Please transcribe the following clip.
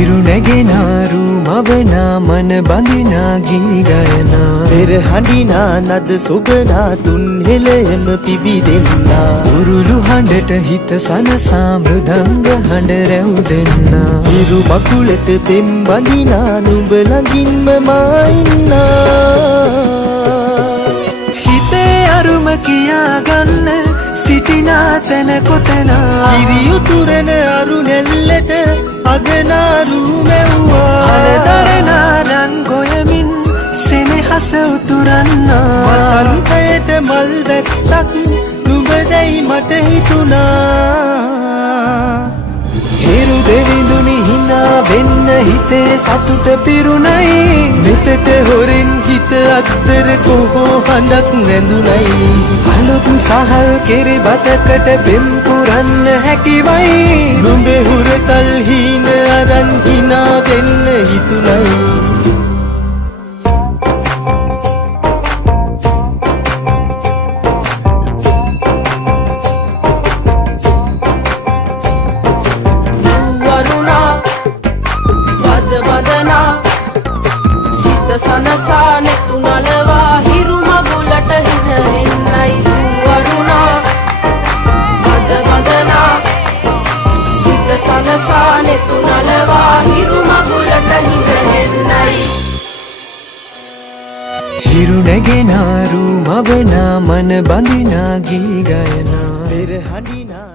හිරු නැගෙනාරු මවනා මන බඳිනා ගී ගයනා පෙර හඬිනා නද සොබනා තුන් හෙළයම පිබිදෙන්නා උරුළු හඬට හිත සනසා මෘදංග හඬ රැව් දෙන්නා හිරු මකුලට පෙම් බඳිනා නුඹ ළඟින්ම මා ඉන්නා හිතේ අරුම කියාගන්න සිටිනා තැන කොතනා කිරියුතුරන අරු නෙල්ලට අගනාරු මෙව්වා අලදරනාරන් ගොයමින් සෙනෙහස උතුරන්නා වසන්තයට මල් වැස්සක් නුඹදැයි මට හිතුණා හිරු දෙවිඳුනි හිනා වෙන්න හිතේ සතුට පිරුණයි මෙතට හොරෙන් හිත අත්තර කොහෝ හඬක් නැඳුනයි අලුත් සහල් කෙරි බතකට පෙම් පුරන්න හැකිවයි නුඹේ හුරතල් හීන අරන් හිනා වෙන්න හිතුණයි සනසා නෙතු නලවා හිරු මගුලට හින එන්නයි වරුණා බද බදනා සිත සනසා නෙතු නලවා හිරු මගුලට හින එන්නයි හිරු නැගෙනාරු මවනා මන බඳිනා ගී ගයනා පෙර හඬිනා